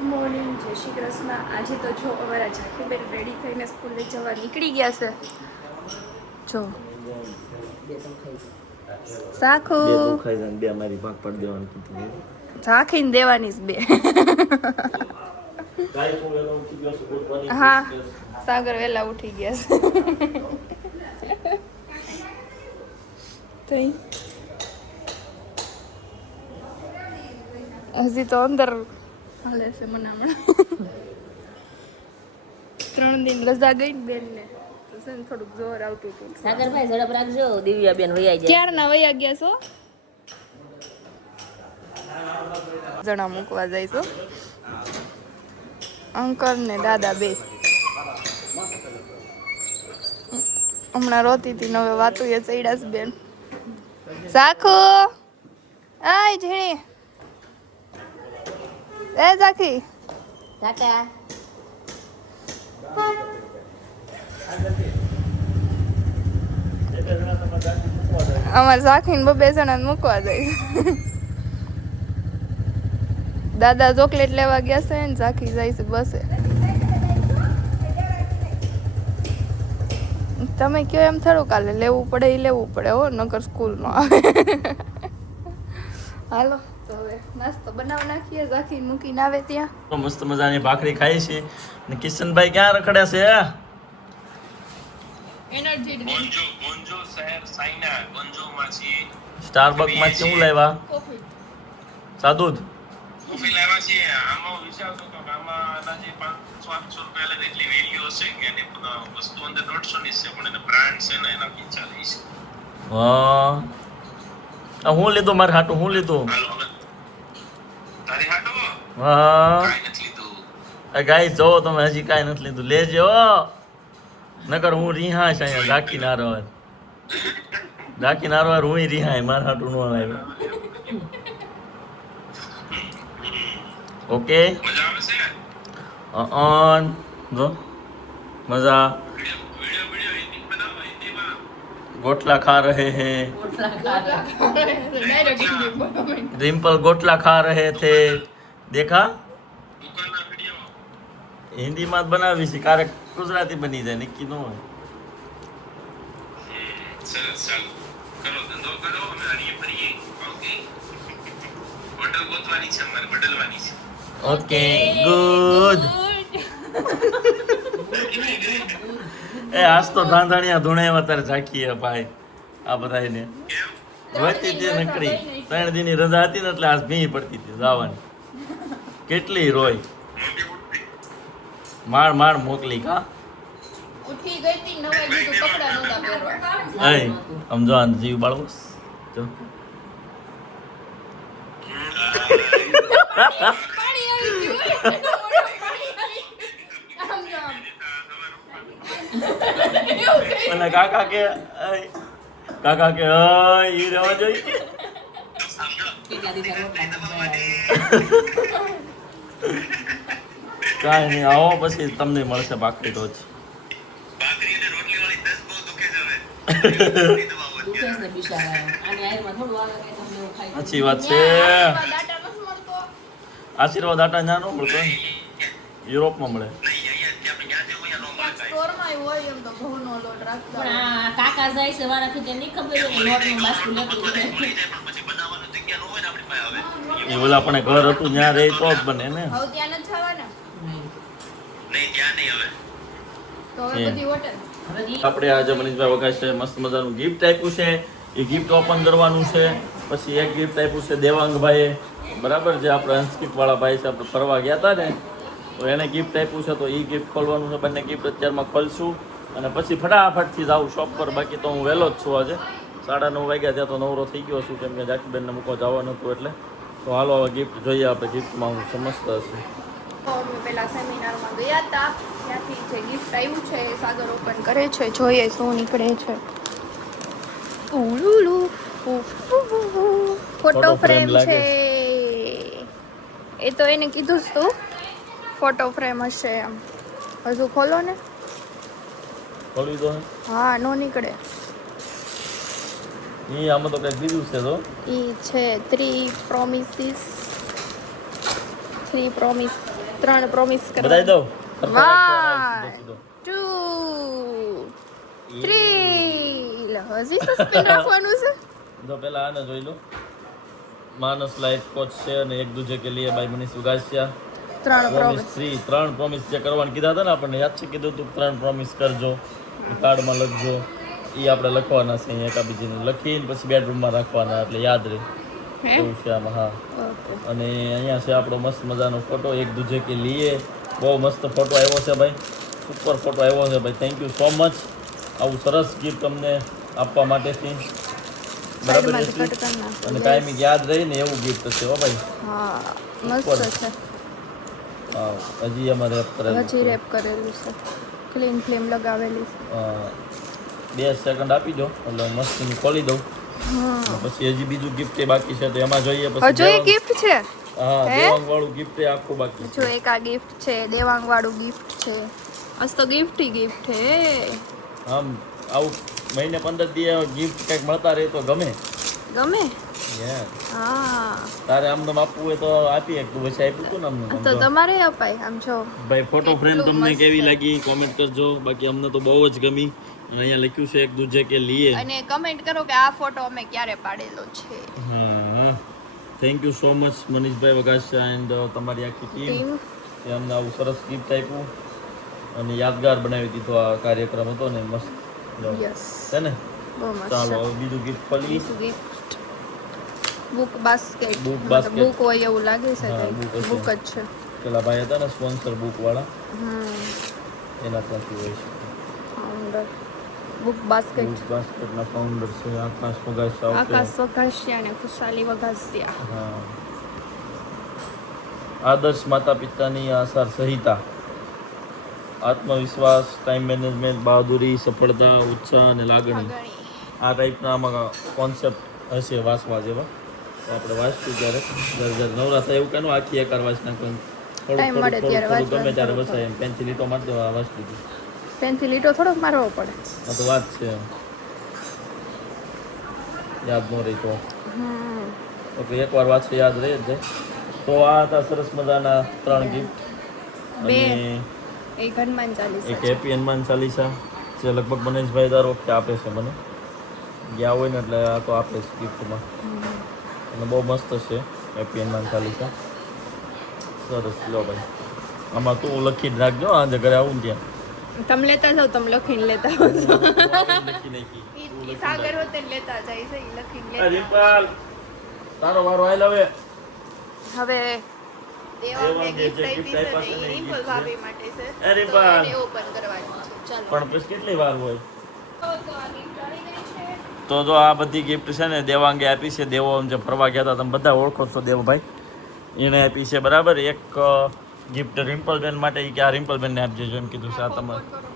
Good morning, જય શ્રી કૃષ્ણ. આજે તો જો અમારા ઝાંખીબેન રેડી થઈને સ્કૂલે જવા નીકળી ગયા છે. જો સાખુ બે અમારી ભાગ પડ દેવાનું ઝાંખીને દેવાની બે. હા, સાગર વેલા ઉઠી ગયા છે. હજી તો અંદર હાલે છે મનામણ. 3 દિન રજા ગઈ ને બેન ને થોડુંક જોર આવતું હતું. સાગરભાઈ ઝડપ રાખજો, દિવ્યાબેન વૈયા જાય. ક્યારના વૈયા ગયા છો? જણા મૂકવા જઈશું. અંકલ ને દાદા બે હમણાં રોતી હતી ને હવે વાતું એ ચડ્યા બેન. સાખુ આય ઝીણી એ ઝાંખી કાકા અમારે ઝાંખીને 2 જણા મૂકવા જાય. દાદા ચોકલેટ લેવા ગયા છે ને ઝાંખી જાય છે બસે. તમે કયો એમ થોડું કાલે લેવું પડે એ લેવું પડે હો, નકર સ્કૂલ નો આવે. હાલો તો હવે નાસ્તો બનાવી નાખીએ. ઝાંખી મૂકીને આવે ત્યાં મસ્ત મજાની ભાખરી ખાઈ છે. ને કિશનભાઈ ક્યાં રખડે છે? એનર્જી ગોંજો શહેર સાઈના ગોંજો માંથી સ્ટારબક માંથી શું લાવ્યા? કોફી સાદું કોફી લાવ્યા છે. આમાં વિચાર તો આમાં અંદાજે 500-800 રૂપિયા લે એટલી વેલ્યુ હશે કે એની વસ્તુ અંદર 150 ની છે, પણ એને બ્રાન્ડ છે ને એના 40 છે. હા, હું લીધું મારે હાટું? હું લીધું? હાલો હવે તારી હાટો હા, કાઈ નથી લીધું. ગાઈસ જો તમે હજી કાંઈ નથી લીધું, લેજો નકર હું રિહાશ અહીંયા ઝાંખી નારવાર. ઝાંખી નારવાર હું રિહાય, મારા હાટું નો લાવ્યો. ઓકે મજા આવે છે? જો મજા. વિડિયો હિન્દી બનાવો, હિન્દીમાં गोटला खा रहे हैं, ડાયરેક્ટ रिम्पल गोटला खा रहे थे, देखा? દુકાનના વિડિયો हिंदी માં જ બનાવી છે, ક્યારેક ગુજરાતી બની જાય, નક્કી ન હોય. સરસ. ચાલો કરો ધંધો કરો, અમે હરીએ ફરીએ. ઓકે, હોટલ ગોતવાની છે, અમારે બદલવાની છે. Okay good. એ આજ તો ધાંધાણિયા ધૂણેવા તારે ઝાંખીએ ભાઈ આ બધાને વતી તે નકરી 3 દિનની રજા હતી ને એટલે આજ ભી પડતી હતી જવાની. કેટલી રોય માર મોકલી કા ઉઠી ગઈ તી નવાઈ દીધું કપડા નહોતા પહેરવા. એ સમજો આ જીવ બાળવો જો પાણી આવી ગયું પાણી આવી આમ જો આમ. અને કાકા કે ઈ રહેવા જોઈએ. કાંઈ નહીં, આવો પછી તમને મળશે ભાખરી રોજ. ભાખરી અને રોટલી વાળી દસ બહુ દુખે છે હવે. દુખેશ ને બિચારા આને આયરમાં થોડું આવે કે તમને એવું ખાઈ સાચી વાત છે. દાટા નથી મળતો. આશીર્વાદ આટા ના નો મળતો, યુરોપમાં મળે. નહીં, અહીંયા જે આપણે જ્યાં જેવું અહીંયા નો મળે કાંઈ. સ્ટોરમાં હોય એમ તો ઘઉંનો લોટ રાખતા પણ હોય. આ કાકા જાય છે વારાથી તે નહીં ખબર હોય લોટનું બાસ્કું લેતું મળી જાય. જાય, પણ પછી બનાવવાનું જગ્યા ન હોય ને આપણી પાસે હવે. એ ઓલા પણ ઘર હતું ત્યાં રહી તો જ બને ને. હવે ત્યાં નથી જવાના નહીં, ત્યાં નહીં હવે. તો હવે બધી હોટલ. હવે ઈ આપણે આજે મનીષભાઈ વગાશે મસ્ત મજાનું ગિફ્ટ આપ્યું છે, એ ગિફ્ટ ઓપન કરવાનું છે. પછી એક ગિફ્ટ આપ્યું છે દેવાંગભાઈએ, બરાબર, જે આપણે હંસકીપ વાળા ભાઈ છે, આપણે ફરવા ગયા હતા ને તો એને ગિફ્ટ આપ્યું છે, તો એ ગિફ્ટ ખોલવાનું છે. બંને ગિફ્ટ અત્યારમાં ખોલશું અને પછી ફટાફટથી જાઉં શોપ પર. બાકી તો હું વહેલો જ છું આજે, 9:30 વાગ્યા ત્યાં તો નવરો થઈ ગયો છું, કેમ કે જાકીબેનને મૂકવા જવાનું હતું એટલે. તો હાલો હવે ગિફ્ટ જોઈએ આપણે, ગિફ્ટમાં હું સમજતા હશું. તો અમે પેલા સેમિનારમાં ગયા હતા, ત્યાંથી જે ગિફ્ટ આવ્યું છે એ સાગર ઓપન કરે છે. જોઈએ શું નીકળે છે. ઉલુલુ ફોટો ફ્રેમ છે. એ તો એને કીધું જ તું ફોટો ફ્રેમ હશે એમ. હજુ ખોલો ને. ખોલી દો. હા, નો નીકળે. એ આમાં તો કંઈક બીજું છે તો ઈ છે 3 પ્રોમિસીસ. 3 પ્રોમિસ 3 પ્રોમિસ બધાય દઉં સરખા કરવા રાખવાના, 1 સીધો સીધો. 2 3 લે હજી સસ્પેન્ડ રાખવાનું છે તો પેલા આને જોઈ લો. માનસ લાઈફ કોચ છે અને એક Duje Ke Liye by Manish Ugasiya. 3 promise promise 3 promise જે કરવાનું કીધા હતા ને આપણને યાદ છે, કીધું તું 3 પ્રોમિસ કરજો, કાર્ડમાં લખજો. એ આપણે લખવાના છે અહીંયા એકાબીજીને લખીને પછી બેડરૂમમાં રાખવાના એટલે યાદ રહે હે એવું છે આમાં. હા, ઓકે અને અહીંયા છે આપણો મસ્ત મજાનો ફોટો એક દૂજે કે લીએ. બહુ મસ્ત ફોટો આવ્યો છે ભાઈ, સુપર ફોટો આવ્યો છે ભાઈ. થેન્ક યુ સો મચ આવું સરસ ગિફ્ટ અમને આપવા માટેથી. બરાબર સાઈડમાંથી એટલી? કટ કરી નાખો. અને કાયમી યાદ રહી ને એવું ગિફ્ટ છે હો ભાઈ. હા મસ્ત છે હા, હજી અમારે રેપ કરેલું હજી છે. રેપ કરેલું છે ક્લીન ફ્લેમ લગાવેલી છે 2 સેકન્ડ આપી દો એટલે મસ્તીની ખોલી દઉં. હા અને પછી હજી બીજું ગિફ્ટ બાકી છે તો એમાં જોઈએ પછી. હજુ એક ગિફ્ટ છે હા, હે? દેવાંગ વાળું ગિફ્ટ આખું બાકી જો છે. એક આ ગિફ્ટ છે દેવાંગ વાળું ગિફ્ટ છે આજ તો ગિફ્ટ હી ગિફ્ટ છે આમ આવું મહિને 15 દિવસ ગિફ્ટ કંઈક મળતા રહે તો ગમે. ગમે Yeah. હા તારે આમ નામ આપવું હોય તો આપીએ. તું પછી આપ્યું હતું ને આ આમનું તો આમ તો. તમારે અપાય આમ જો ભાઈ ફોટો ફ્રેમ કેટલું તમને મસ્ત કેવી છે. લાગી કોમેન્ટ કરજો. બાકી અમને તો બહુ જ ગમી. અને અહીંયા લખ્યું છે એક દૂજે કે લીએ. અને કમેન્ટ કરો કે આ ફોટો અમે ક્યારે પાડેલો છે હા, thank you so much Manishbhai Vagasiya and તમારી આખી ટીમ. ટીમ એ અમને આવું સરસ ગિફ્ટ આપ્યું અને યાદગાર બનાવી દીધો આ કાર્યક્રમ હતો ને મસ્ત. લો. યસ છે ને? બહુ મસ્ત ચાલો છે હવે બીજું ગિફ્ટ ખોલી. Gift book basket Book basket. Book હોય એવું લાગે છે હા, કંઈક book હશે. બુક જ છે પેલા ભાઈ હતા ને સ્પોન્સર બુક વાળા, એના ત્યાંથી હોય છે. ફાઉન્ડર બુક બાસ્કેટ બુક બાસ્કેટના ફાઉન્ડર છે આકાશ વગાસિયા. આકાશ વઘાસિયા અને ખુશાલી વઘાસિયા હા, આદર્શ માતા પિતાની આસાર સંહિતા, આત્મવિશ્વાસ, ટાઈમ મેનેજમેન્ટ, બહાદુરી, સફળતા, ઉત્સાહ અને લાગણી. આગળ આ ટાઈપના આમાં કોન્સેપ્ટ હશે વાંચવા જેવા. તો આપણે વાંચશું ક્યારેક જ્યારે નવરા થાય એવું કાંઈ આખી એકાર વાંચ નાખવાનું. Time મળે ત્યારે ગમે વાંચવાનું ત્યારે થોડું વસાય એમ. પેનથી લીટો મારતો આ વાંચી દીધું. પેનથી લીટો થોડોક મારવો પડે આ તો વાત છે, યાદ ન રહી તો. ઓકે, એકવાર વાંચે યાદ રહે જ જાય. તો આ હતા સરસ મજાના 3 ગિફ્ટ. બે. અને એક હનુમાન ચાલીસા એક છે. હેપી હનુમાન ચાલીસા જે લગભગ મનેશભાઈ દર વખતે આપે છે મને. ગયા હોય ને એટલે આ તો આપે છે ગિફ્ટમાં. અને બહુ મસ્ત છે હેપી હનુમાન ચાલીસા. સરસ. લો ભાઈ, આમાં તું લખી જ રાખજો આજે ઘરે આવું ને ત્યાં. તમે લેતા જાઓ તમે લખીને લેતા આવજો લખી નાખી. ઈ સાગર હોતે લેતા જાય છે ઈ લખીને આ લેતા રિપાલ, તારો વારો આયલ હવે. હવે દેવાંગે દેવાંગે gift જે આપી gift છે આપ્યા ને છે ને ઈ એ રિમ્પલ gift ભાભી માટે છે એ તો રિમ્પલ. એને ઓપન કરવાની છે ચાલો પણ પછી કેટલી વાર હોય? તો આ gift આવી ગઈ છે તો જો આ બધી ગિફ્ટ છે ને દેવાંગે આપી છે. દેવો જે ફરવા ગયા હતા તમે બધા ઓળખો છો દેવભાઈ, એણે આપી છે. બરાબર. એક ગિફ્ટ રિમ્પલબેન માટે, ઈ કે આ રિમ્પલબેનને આપજે એમ કીધું છે.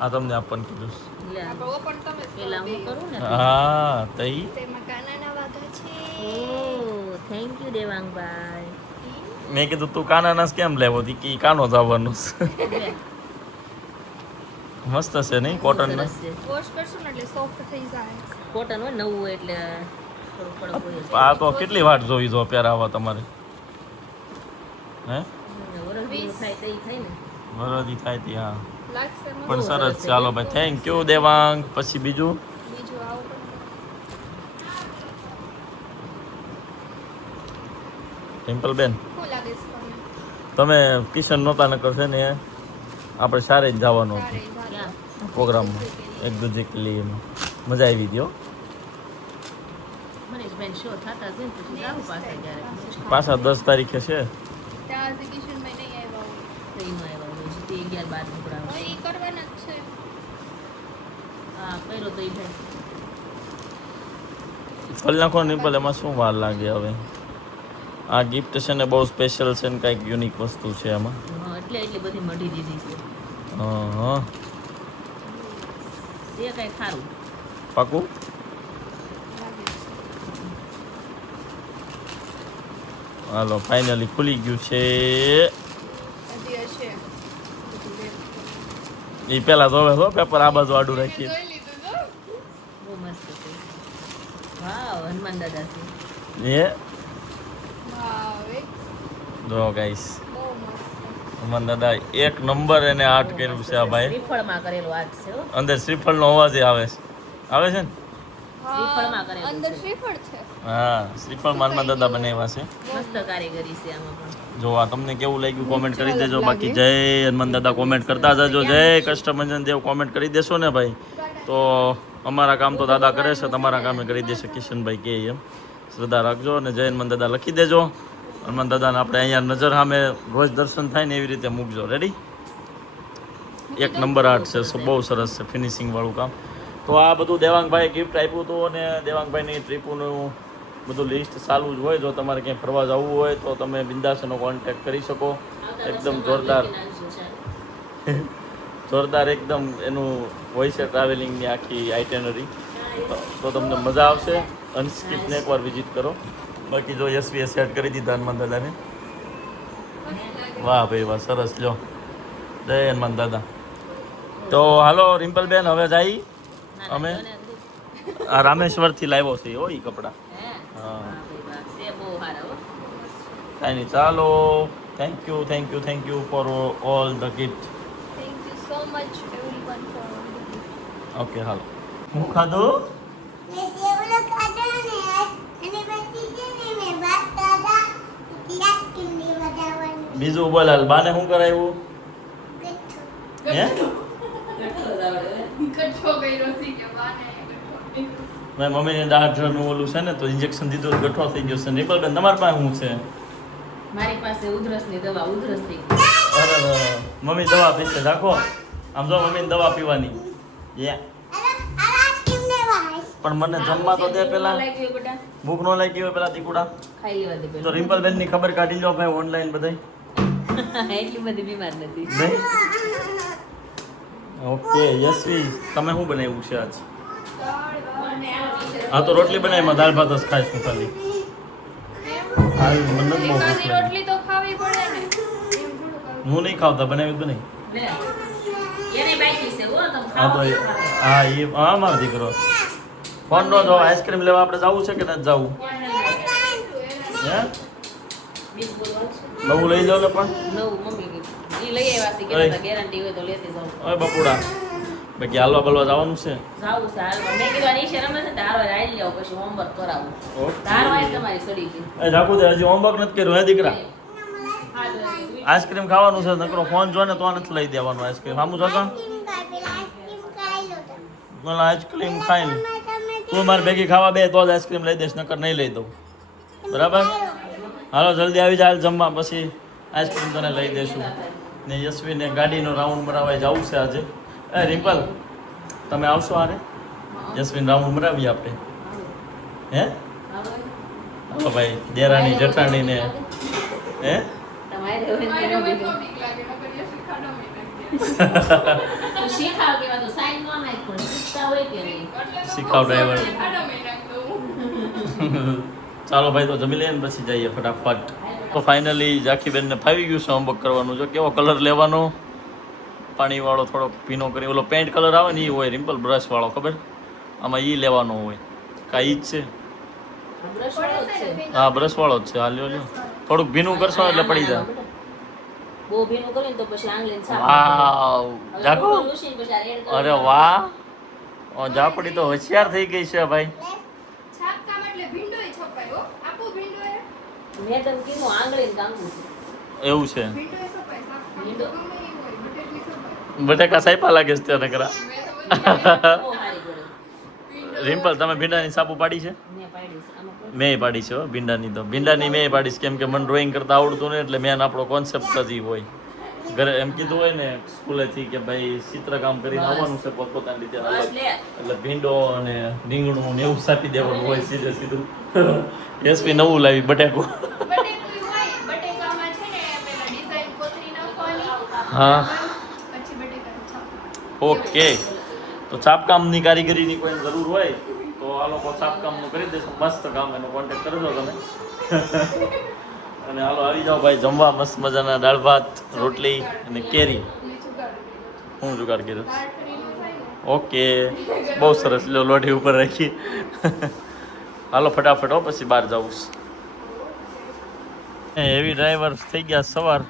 આ તમને આપવાનું કીધું છે. લે, આપણે ઓપન તમે જ પેલા કરો હું કરું ને હા, તો ઈ તેમાં કાનાના વાઘા છે ઓહ થેન્ક યુ દેવાંગભાઈ. મેં કીધું તું કાનાનાસ કેમ લેવો હતી કે ઈ કાનો જ આવવાનો છે. લે, મસ્ત છે નહીં કોટન ને? સરસ છે. વોશ કરશું ને એટલે સોફ્ટ થઈ જાય કોટન હોય નવું હોય એટલે થોડું કડક હોય જ. આ તો કેટલી વાર જોઈ જો પહેરાવા તમારે? હે વરસ જેવું થાય તો ઈ થાય ને. વરદી થાય તી. હા, લાગશે મસ્ત. પણ બહુ સરસ. સરસ છે. ચાલો ભાઈ, થેન્ક યુ દેવાંગ. પછી બીજું બીજું આવું રિમ્પલબેન, શું લાગે છે તમને તમે કિશન નહોતા નકર છે ને આપણે સારે જ જવાનું સારે હતું ક્યાં? પ્રોગ્રામમાં. એક દૂજે કે લીએ એમાં મજા આવી હતી હો. મનીષભાઈ શો થતા જ ને પછી જાવું પાછા ક્યારેક. પાછા 10 તારીખે છે. ત્યાં હજી કિશનભાઈ નહીં આવ્યા હોય ટ્રેનમાં આવ્યા હોય છે તે 11-12 હવે નીકળાવશે. ઈ કરવાના જ છે હા કર્યો તો ઈ થાય. ફળ નાખો રિમ્પલ, એમાં શું વાર લાગે હવે? આ ગિફ્ટ છે ને બહુ સ્પેશિયલ છે ને કંઈક યુનિક વસ્તુ છે એમાં. હા એટલે એટલી બધી મઢી દીધી છે. હા, એ કઈ ખારું. પાકું. હાલો, ફાઇનલી ખુલી ગયું છે. હજી હશે એ પેલા તો હવે પેપર આ બાજુ આડું રાખીએ. જોઈ લીધું તો બહુ મસ્ત છે. વાવ હનુમાન દાદા છે. એ વાવ એક જો ગાઈસ, બહુ મસ્ત હનુમાન દાદા એક નંબર એને આર્ટ કર્યું છે આ ભાઈ. શ્રીફળમાં કરેલું આર્ટ છે હો. અંદર શ્રીફળનો અવાજ આવે છે. આવે છે ને? શ્રીફળમાં કરેલું અંદર છે. શ્રીફળ છે. હા, શ્રીફળ હનુમાન દાદા બનાવ્યા છે. મસ્ત કારીગરી છે આમાં પણ. જો આ તમને કેવું લાગ્યું કોમેન્ટ કરી દેજો. બાકી જય હનુમાન દાદા કોમેન્ટ કરતા જજો. જય કષ્ટભંજન દેવ કોમેન્ટ કરી દેશો ને ભાઈ તો અમારા કામ તો દાદા કરે છે, તમારા કામે કરી દેશે કિશનભાઈ કે એમ. શ્રદ્ધા રાખજો અને જય હનુમાન દાદા લખી દેજો. હનુમાન દાદાને આપણે અહીંયા નજર સામે રોજ દર્શન થાય ને એવી રીતે મૂકજો. રેડી? એક નંબર આર્ટ છે, બહુ સરસ છે, ફિનિશિંગ વાળું કામ. તો આ બધું દેવાંગભાઈ ગિફ્ટ આપ્યું હતું અને દેવાંગભાઈની ટ્રીપનું બધું લિસ્ટ ચાલુ જ હોય. જો તમારે ક્યાંય ફરવા જવું હોય તો તમે બિંદાસનો કોન્ટેક્ટ કરી શકો. એકદમ જોરદાર જોરદાર એકદમ એનું હોય છે ટ્રાવેલિંગની આખી આઇટેનરી. તો તમને મજા આવશે. અનસ્કીપને એકવાર વિઝિટ કરો. બાકી જો યશવીએ સેટ કરી દીધા હનુમાન દાદાને. વાહ ભાઈ વાહ, સરસ. લ્યો જય હનુમાન દાદા. તો હાલો રિમ્પલબેન હવે જાય અમે આ રામેશ્વરથી લાવ્યો છે હો એ કપડાં. હા કાંઈ નહીં, ચાલો. Thank you for all the gift. Thank you so much everyone for okay હાલો. હું ખાધું? બીજું બોલ હાલ. બાને શું કરાવ્યું? હે? કઠો કર્યો છે કે બાને મારી મમ્મીને ડાઢનું ઓલું છે ને તો ઇન્જેક્શન દીધું ગઠ્ઠો થઈ ગયો છે. રિપલબેન તમારી પાસે શું છે? મારી પાસે ઉધરસની દવા ઉધરસ થઈ અરે મમ્મી દવા પીશે. રાખો આમ જો મમ્મીને દવા પીવાની. પણ મને જમવા તો દે પેલા. ભૂખ ન લાગી હોય પેલા તીકુડા ખાઈ લેવા દે તો પેલા. રિમ્પલબેન ની ખબર કાઢી લો ભાઈ ઓનલાઈન બધાય. એટલી બધી બીમાર નથી. નહીં? ઓકે યશવી તમે શું બનાવ્યું છે આજ? હા તો રોટલી બનાવી, દાળ ભાત જ ખાઈશું ખાલી. હાલ મને નથી બહુ ભૂખ એકાદી લાગી. રોટલી તો ખાવી પડે ને. એમ થોડું કરવું. હું નહીં ખાવતા, બનાવ્યું તો નહીં. લે. એને બાકી છે હો તમે હા તો ખાઓ. હા મારો દીકરો ફોન નો જો આઈસ્ક્રીમ લેવા આપણે જવું છે કે નથી જવું? હે બીજું બોલવાનું છે? નવું લઈ જાવ ને પણ. નવું મમ્મી ઈ લઈ આવ્યા છે કે ઓય. ગેરંટી હોય તો લેતી જાઉં. ઓય બપુડા બાકી હાલવા બલવા જવાનું છે. જાવું છે હાલમાં. મેં કીધું આ નીચે રમે છે ને તો હારવાર આવી જાવ પછી હોમવર્ક કરાવું. ઓકે. હારવાર તમારી સડી ગઈ. એ જાકુ દે હજી હોમવર્ક નથી કર્યું હે દીકરા? આઈસ્ક્રીમ ખાવાનું છે નકરો ફોન જો ને તો નથી લઈ દેવાનું આઈસ્ક્રીમ. સામું જોતા બોલા આઈસ્ક્રીમ ખાઈ લે. તું મારે ભેગી ખાવા બે તો જ આઈસ્ક્રીમ લઈ દઈશ, નકર નહીં લઈ દઉં. બરાબર? હાલો જલ્દી આવી જાય જમવા, પછી આઈસ્ક્રીમ તને લઈ દઈશું. ને યશવીને ગાડીનો રાઉન્ડ મરાવવા જવું છે આજે. એ રિમ્પલ તમે આવશો હારે? યશવીને રાઉન્ડ મરાવીએ આપણે. હે હાલો ભાઈ દેરાણી જેઠાણીને. હે તમારે હવે મારે હવે તો તું બીક લાગે નકર યશવી ખાડો મેં નાખી શીખાવ કે તો સાઈન નો નાખ પણ શીખતા હોય કે નહીં. એટલે તો શીખાવ ડ્રાઈવર. ખાડો મેં નાખી દઉં. ચાલો ભાઈ તો જમી લઈએ ને પછી જઈએ ફટાફટ. તો ફાઇનલી ઝાંખીબેનને ફાવી ગયું છે હોમવર્ક કરવાનું. જો કેવો કલર લેવાનો, પાણીવાળો થોડોક ભીનો કરી, ઓલો પેન્ટ કલર આવે ને એ હોય રિમ્પલ બ્રશ વાળો, ખબર? આમાં એ લેવાનો હોય. કાંઈ ઈ જ છે? બ્રશ વાળો જ છે. હા બ્રશ વાળો જ છે. હા લ્યો લ્યો. થોડુંક ભીનું કરશો એટલે પડી જાય. બહુ ભીનું કરીને તો પછી આંગળીને છાપ વાવ જાકો. લૂસીને પછી આ રેડ કલર અરે વાહ, ઝાપડી તો હોશિયાર થઈ ગઈ છે ભાઈ. છાપકામ એટલે ભીંડોય છપાય હો. આપો ભીંડોય. મેં તને કીધું આંગળીને કાંગું છે. એવું છે? ભીંડોય છપાય. છાપકામ ભીંડો? ગમે એ હોય. બટેટી છપાય. બટેકા સાઈપા લાગે છે ત્યારે કરા. મેં તો બધી બહુ સારી પડે. ભીંડો રિમ્પલ તમે ભીંડાની સાપુ પાડી છે? મેં પાડીશ આમાં કોઈ મેં પાડી છે હો ભીંડાની. તો ભીંડાની મેં પાડીશ કેમ કે મને ડ્રોઈંગ કરતા આવડતું નહીં એટલે મેન આપણો કોન્સેપ્ટ જ ઈ હોય. ઘરે એમ કીધું હોય ને સ્કૂલેથી કે ભાઈ ચિત્રકામ કરીને આવવાનું છે પોતપોતાની રીતે બસ અલગ. લે. એટલે ભીંડો અને રીંગણું ને એવું સાપી દેવાનું હોય સીધે સીધું. એસપી નવું લાવી બટેકું. બટેકું હોય. બટેકામાં છે ને પેલા ડિઝાઇન કોતરી નાખવાની. હા પછી બટેકાનું છાપ. ઓકે. તો છાપકામની કારીગરીની કોઈ જરૂર હોય તો આ લોકો છાપકામનું કરી દેશે. મસ્ત કામ, એનો કોન્ટેક્ટ કરજો તમે. અને હાલો આવી જાઓ ભાઈ જમવા. મસ્ત મજાના દાળ ભાત, રોટલી અને કેરી. લીચું ગાળું. હું જુગાડ કર્યો? દાળ ફરીનું થાય ને. ઓકે બહુ સરસ. લો લોઢી ઉપર રાખી. હાલો ફટાફટ હો, પછી બહાર જવું છે. હેવી ડ્રાઈવર થઈ ગયા સવાર.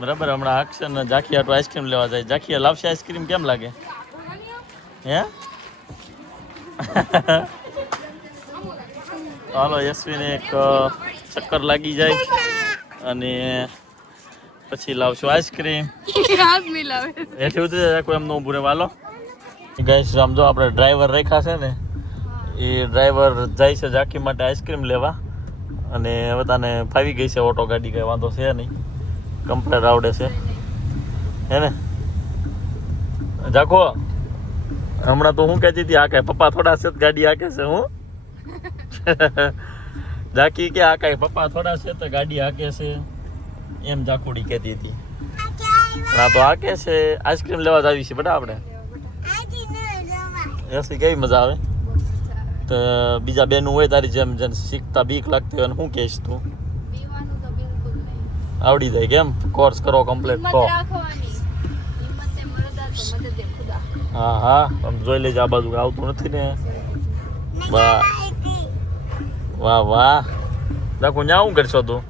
બરાબર હમણાં અક્ષર ને જાખી આટો આઈસ્ક્રીમ લેવા જાય. જાખી લાવશે આઈસ્ક્રીમ કેમ લાગે હે? હાલો યશવીને એક ચક્કર લાગી જાય અને પછી લાવશું આઈસ્ક્રીમ. એથી ઉતરી જાય કોઈ એમ ન ઉભું રહેવા. હાલો ગાઈસ સમજો આપણે ડ્રાઈવર રાખ્યા છે ને એ ડ્રાઈવર જાય છે જાખી માટે આઈસ્ક્રીમ લેવા અને હવે તને ફાવી ગઈ છે ઓટો ગાડી, કંઈ વાંધો છે નહીં, કમ્પ્લેટ આવડે છે હે ને જાખો? હમણાં તો હું કહેતી હતી આ કાંઈ પપ્પા થોડા છે ગાડી હાકે છે હું જાકી કે આ કાંઈ પપ્પા થોડા છે તો ગાડી હાકે છે એમ જાખોડી કહેતી હતી. પણ આ તો હાકે છે. આઈસ્ક્રીમ લેવા જ આવી છે બેટા આપણે. એસી કેવી મજા આવે? તો બીજા બેનું હોય તારી જેમ જેમ શીખતા બીક લાગતી હોય શું કહીશ તું? આવડી જાય કેમ? કોર્સ કરો કમ્પ્લીટ તો. હા હા આમ જોઈ લેજે આ બાજુ આવતું નથી ને. વાહ વાહ વાહ. દાખો ન્યા શું કરશો તું?